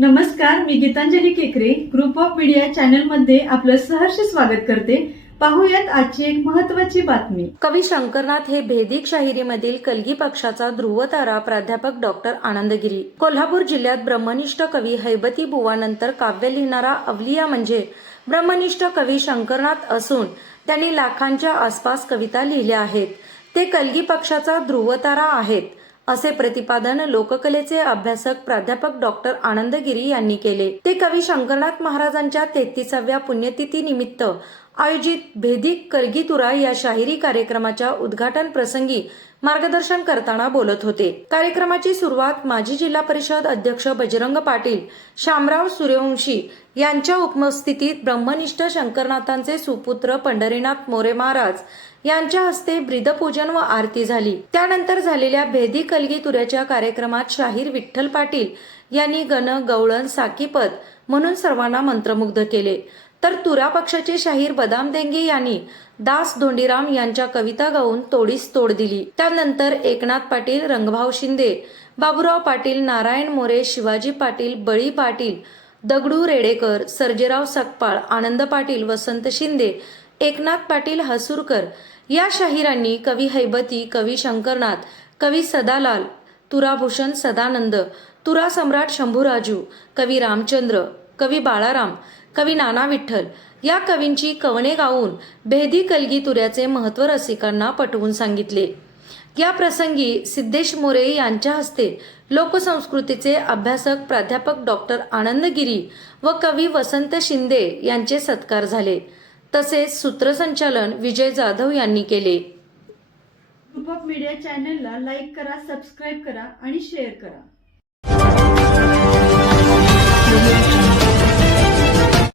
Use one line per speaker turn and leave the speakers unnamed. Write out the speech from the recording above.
नमस्कार मी गीतांजली केकरे. Group of media चॅनलमध्ये आपलं सहर्ष स्वागत करते. पाहूयात आजची एक महत्वाची बातमी.
कवी शंकरनाथ हे भेदिक शाहिरीमधील कलगी पक्षाचा ध्रुवतारा प्राध्यापक डॉक्टर आनंदगिरी. कोल्हापूर जिल्ह्यात ब्रह्मनिष्ठ कवी हैबती बुवानंतर काव्य लिहिणारा अवलिया म्हणजे ब्रह्मनिष्ठ कवी शंकरनाथ असून त्यांनी लाखांच्या आसपास कविता लिहिल्या आहेत. ते कलगी पक्षाचा ध्रुवतारा आहेत. असे प्रतिपादन लोककलेचे अभ्यासक प्राध्यापक डॉक्टर आनंदगिरी यांनी केले. ते कवी शंकरनाथ महाराजांच्या तेहतीसाव्या पुण्यतिथी निमित्त आयोजित भेदिक कलगीतुरा या शाहिरी कार्यक्रमाच्या उद्घाटन प्रसंगी मार्गदर्शन करताना बोलत होते. कार्यक्रमाची सुरुवात माजी जिल्हा परिषद अध्यक्ष बजरंग पाटील शामराव सूर्यवंशी यांच्या उपस्थितीत ब्रह्मनिष्ठ शंकरनाथांचे सुपुत्र पंढरीनाथ मोरे महाराज यांच्या हस्ते ब्रिदपूजन व आरती झाली. त्यानंतर झालेल्या भेदी कलगी तुऱ्याच्या कार्यक्रमात शाहीर विठ्ठल पाटील यांनी गण गवळण साकीपद म्हणून सर्वांना मंत्रमुग्ध केले. तर तुरा पक्षाचे शाहीर बदाम देंगे यांनी दास धोंडीराम यांच्या कविता गाऊन तोडीस तोड दिली. त्यानंतर एकनाथ पाटील रंगभाव शिंदे बाबूराव पाटील नारायण मोरे शिवाजी पाटील बळी पाटील दगडू रेडेकर सर्जेराव सकपाळ आनंद पाटील वसंत शिंदे एकनाथ पाटील हसूरकर या शाहिरांनी कवी हैबती कवी शंकरनाथ कवी सदालाल तुराभूषण सदानंद तुरा सम्राट शंभूराजू कवी रामचंद्र कवी बाळाराम कवी नाना विठ्ठल या कवींची कवने गाऊन भेदी कलगी तुऱ्याचे महत्त्व रसिकांना पटवून सांगितले. या प्रसंगी सिद्धेश मोरे यांच्या हस्ते लोकसंस्कृतीचे अभ्यासक प्राध्यापक डॉक्टर आनंदगिरी व कवी वसंत शिंदे यांचे सत्कार झाले. तसेच सूत्रसंचालन विजय जाधव यांनी केले.
ग्रुप ऑफ मीडिया चॅनलला लाईक करा सबस्क्राईब करा आणि शेअर करा.